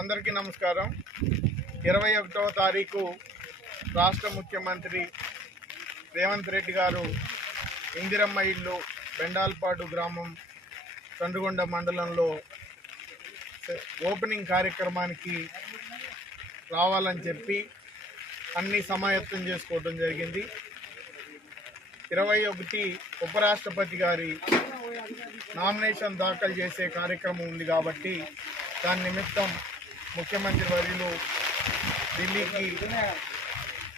అందరికీ నమస్కారం. 21వ తారీఖు రాష్ట్ర ముఖ్యమంత్రి రేవంత్ రెడ్డి గారు ఇందిరమ్మ ఇల్లు బెండాల్పాడు గ్రామం తండుగొండ మండలంలో ఓపెనింగ్ కార్యక్రమానికి రావాలని చెప్పి అన్ని సమాయత్తం చేసుకోవడం జరిగింది. 21 ఉపరాష్ట్రపతి గారి నామినేషన్ దాఖలు చేసే కార్యక్రమం ఉంది కాబట్టి దాని నిమిత్తం ముఖ్యమంత్రి వర్యులు ఢిల్లీకి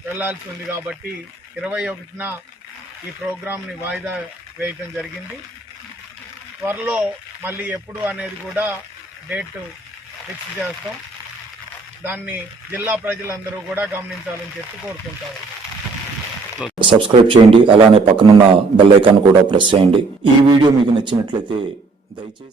వెళ్లాల్సి ఉంది కాబట్టి 21న ఈ ప్రోగ్రాంని వాయిదా వేయటం జరిగింది. త్వరలో మళ్ళీ ఎప్పుడు అనేది కూడా డేట్ ఫిక్స్ చేస్తాం. దాన్ని జిల్లా ప్రజలందరూ కూడా గమనించాలని చెప్పి కోరుకుంటారు. సబ్స్క్రైబ్ చేయండి, అలానే పక్కనున్న బెల్ ఐకాన్ కూడా ప్రెస్ చేయండి. ఈ వీడియో మీకు నచ్చినట్లయితే దయచేసి